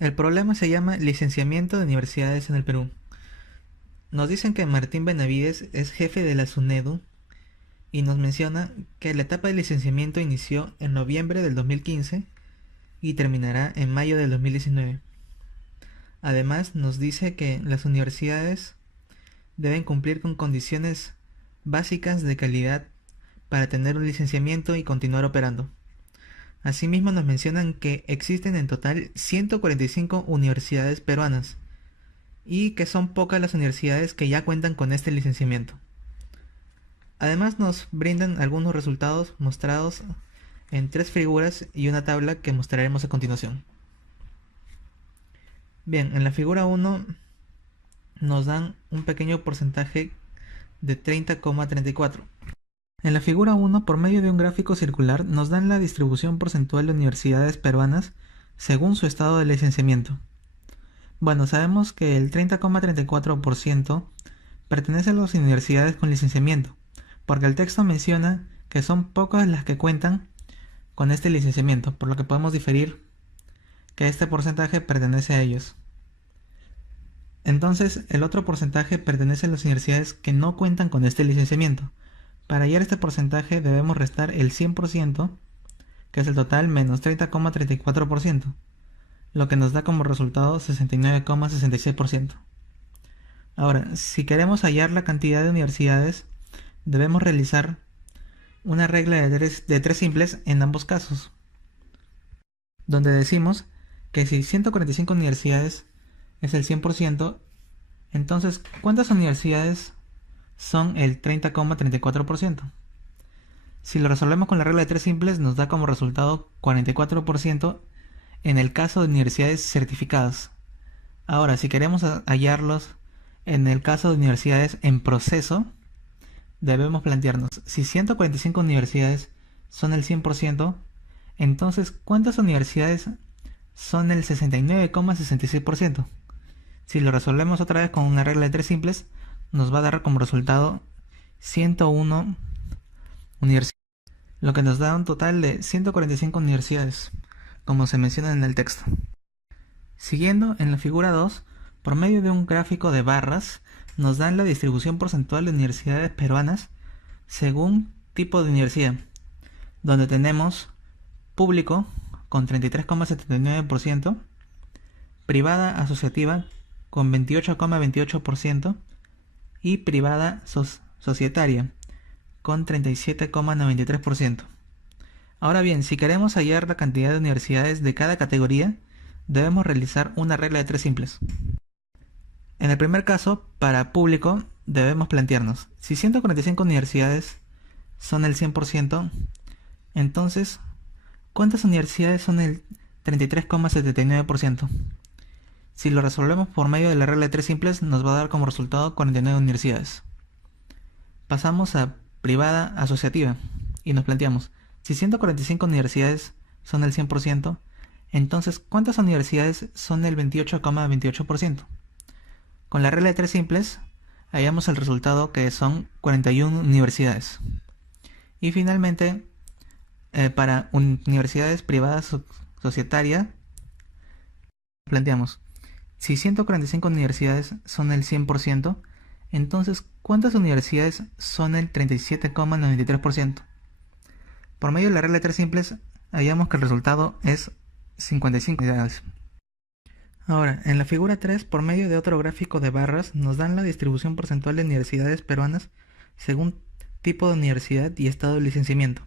El problema se llama licenciamiento de universidades en el Perú. Nos dicen que Martín Benavides es jefe de la SUNEDU y nos menciona que la etapa de licenciamiento inició en noviembre del 2015 y terminará en mayo del 2019. Además, nos dice que las universidades deben cumplir con condiciones básicas de calidad para tener un licenciamiento y continuar operando. Asimismo, nos mencionan que existen en total 145 universidades peruanas y que son pocas las universidades que ya cuentan con este licenciamiento. Además, nos brindan algunos resultados mostrados en tres figuras y una tabla que mostraremos a continuación. Bien, en la figura 1 nos dan un pequeño porcentaje de 30,34. En la figura 1, por medio de un gráfico circular, nos dan la distribución porcentual de universidades peruanas según su estado de licenciamiento. Bueno, sabemos que el 30,34% pertenece a las universidades con licenciamiento, porque el texto menciona que son pocas las que cuentan con este licenciamiento, por lo que podemos diferir que este porcentaje pertenece a ellos. Entonces, el otro porcentaje pertenece a las universidades que no cuentan con este licenciamiento. Para hallar este porcentaje debemos restar el 100%, que es el total, menos 30,34%, lo que nos da como resultado 69,66%. Ahora, si queremos hallar la cantidad de universidades, debemos realizar una regla de tres simples en ambos casos, donde decimos que si 145 universidades es el 100%, entonces ¿cuántas universidades son el 30,34%? Si lo resolvemos con la regla de tres simples, nos da como resultado 44% en el caso de universidades certificadas. Ahora, si queremos hallarlos en el caso de universidades en proceso, debemos plantearnos, si 145 universidades son el 100%, entonces ¿cuántas universidades son el 69,66%? Si lo resolvemos otra vez con una regla de tres simples, nos va a dar como resultado 101 universidades, lo que nos da un total de 145 universidades, como se menciona en el texto. Siguiendo, en la figura 2, por medio de un gráfico de barras, nos dan la distribución porcentual de universidades peruanas según tipo de universidad, donde tenemos público con 33,79%, privada asociativa con 28,28% y privada societaria con 37,93%. Ahora bien, si queremos hallar la cantidad de universidades de cada categoría, debemos realizar una regla de tres simples. En el primer caso, para público, debemos plantearnos, si 145 universidades son el 100%, entonces, ¿cuántas universidades son el 33,79%? Si lo resolvemos por medio de la regla de tres simples, nos va a dar como resultado 49 universidades. Pasamos a privada asociativa y nos planteamos, si 145 universidades son el 100%, entonces ¿cuántas universidades son el 28,28%? Con la regla de tres simples, hallamos el resultado que son 41 universidades. Y finalmente, para universidades privadas societarias, planteamos, si 145 universidades son el 100%, entonces ¿cuántas universidades son el 37,93%? Por medio de la regla de tres simples, hallamos que el resultado es 55 unidades. Ahora, en la figura 3, por medio de otro gráfico de barras, nos dan la distribución porcentual de universidades peruanas según tipo de universidad y estado de licenciamiento.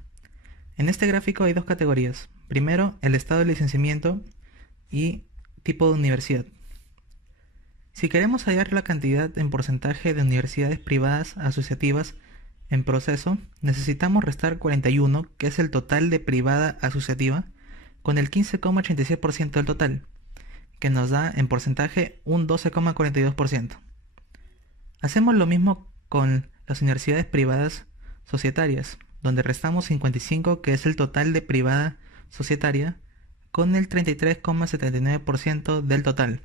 En este gráfico hay dos categorías. Primero, el estado de licenciamiento y tipo de universidad. Si queremos hallar la cantidad en porcentaje de universidades privadas asociativas en proceso, necesitamos restar 41, que es el total de privada asociativa, con el 15,86% del total, que nos da en porcentaje un 12,42%. Hacemos lo mismo con las universidades privadas societarias, donde restamos 55, que es el total de privada societaria, con el 33,79% del total,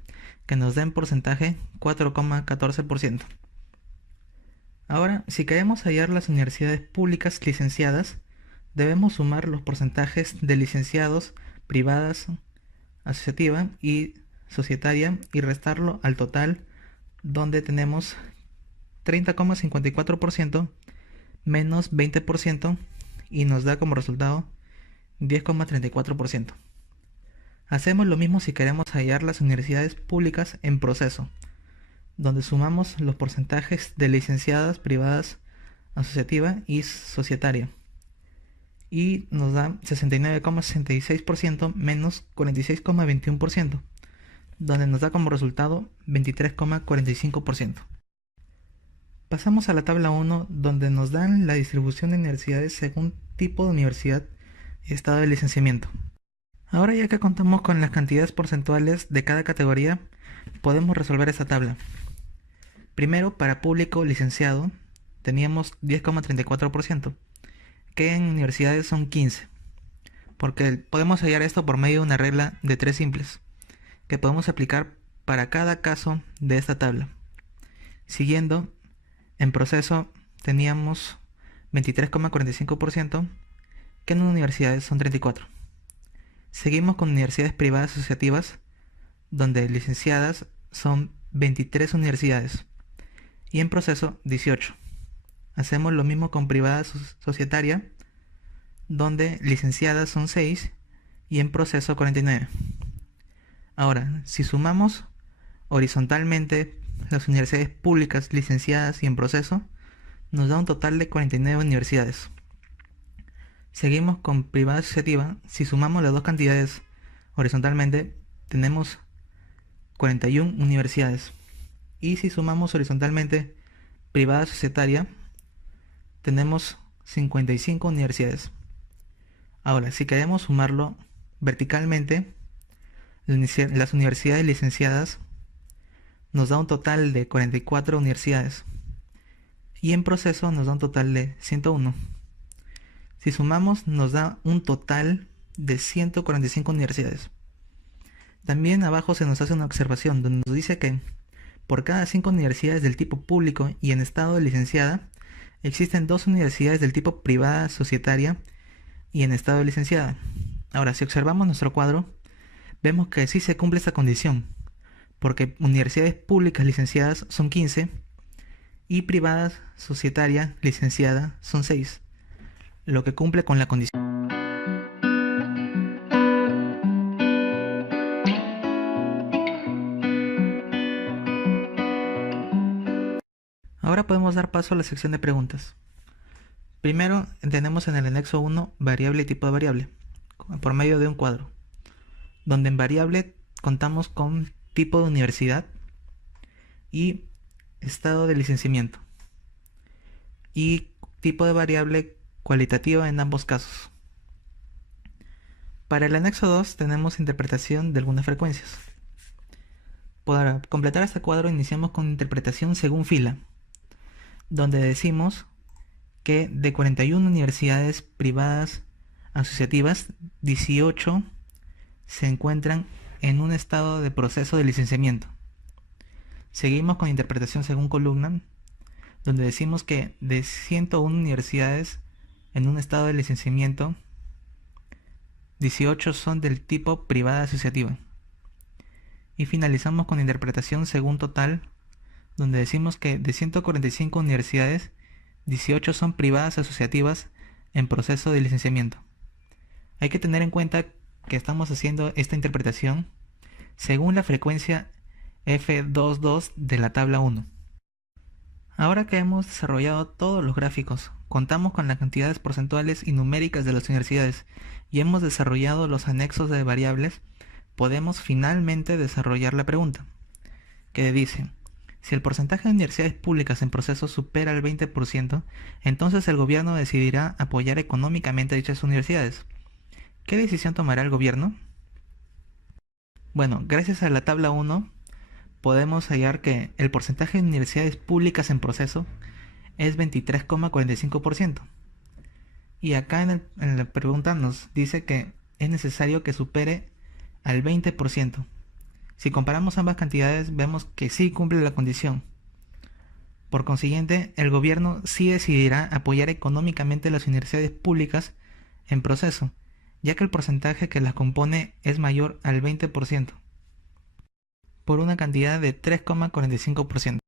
que nos da en porcentaje 4,14%. Ahora, si queremos hallar las universidades públicas licenciadas, debemos sumar los porcentajes de licenciados privadas asociativa y societaria y restarlo al total, donde tenemos 30,54% menos 20% y nos da como resultado 10,34%. Hacemos lo mismo si queremos hallar las universidades públicas en proceso, donde sumamos los porcentajes de licenciadas, privadas, asociativa y societaria. Y nos da 69,66% menos 46,21%, donde nos da como resultado 23,45%. Pasamos a la tabla 1, donde nos dan la distribución de universidades según tipo de universidad y estado de licenciamiento. Ahora, ya que contamos con las cantidades porcentuales de cada categoría, podemos resolver esta tabla. Primero, para público licenciado, teníamos 10,34%, que en universidades son 15%, porque podemos hallar esto por medio de una regla de 3 simples, que podemos aplicar para cada caso de esta tabla. Siguiendo, en proceso teníamos 23,45%, que en universidades son 34%. Seguimos con universidades privadas asociativas, donde licenciadas son 23 universidades y en proceso 18. Hacemos lo mismo con privada societaria, donde licenciadas son 6 y en proceso 49. Ahora, si sumamos horizontalmente las universidades públicas licenciadas y en proceso, nos da un total de 49 universidades. Seguimos con privada asociativa. Si sumamos las dos cantidades horizontalmente, tenemos 41 universidades. Y si sumamos horizontalmente privada societaria, tenemos 55 universidades. Ahora, si queremos sumarlo verticalmente, las universidades licenciadas nos da un total de 44 universidades. Y en proceso nos da un total de 101. Si sumamos, nos da un total de 145 universidades. También abajo se nos hace una observación donde nos dice que por cada 5 universidades del tipo público y en estado de licenciada, existen 2 universidades del tipo privada societaria y en estado de licenciada. Ahora, si observamos nuestro cuadro, vemos que sí se cumple esta condición, porque universidades públicas licenciadas son 15 y privadas societaria licenciada son 6. Lo que cumple con la condición. Ahora podemos dar paso a la sección de preguntas. Primero, tenemos en el anexo 1 variable y tipo de variable, por medio de un cuadro, donde en variable contamos con tipo de universidad y estado de licenciamiento, y tipo de variable cualitativa en ambos casos. Para el anexo 2 tenemos interpretación de algunas frecuencias. Para completar este cuadro iniciamos con interpretación según fila, donde decimos que de 41 universidades privadas asociativas, 18 se encuentran en un estado de proceso de licenciamiento. Seguimos con interpretación según columna, donde decimos que de 101 universidades en un estado de licenciamiento, 18 son del tipo privada asociativa. Y finalizamos con interpretación según total, donde decimos que de 145 universidades, 18 son privadas asociativas en proceso de licenciamiento. Hay que tener en cuenta que estamos haciendo esta interpretación según la frecuencia F22 de la tabla 1. Ahora que hemos desarrollado todos los gráficos, contamos con las cantidades porcentuales y numéricas de las universidades y hemos desarrollado los anexos de variables, podemos finalmente desarrollar la pregunta, que dice: si el porcentaje de universidades públicas en proceso supera el 20%, entonces el gobierno decidirá apoyar económicamente a dichas universidades. ¿Qué decisión tomará el gobierno? Bueno, gracias a la tabla 1, podemos hallar que el porcentaje de universidades públicas en proceso es 23,45%. Y acá en la pregunta nos dice que es necesario que supere al 20%. Si comparamos ambas cantidades, vemos que sí cumple la condición. Por consiguiente, el gobierno sí decidirá apoyar económicamente las universidades públicas en proceso, ya que el porcentaje que las compone es mayor al 20%. por una cantidad de 3,45%.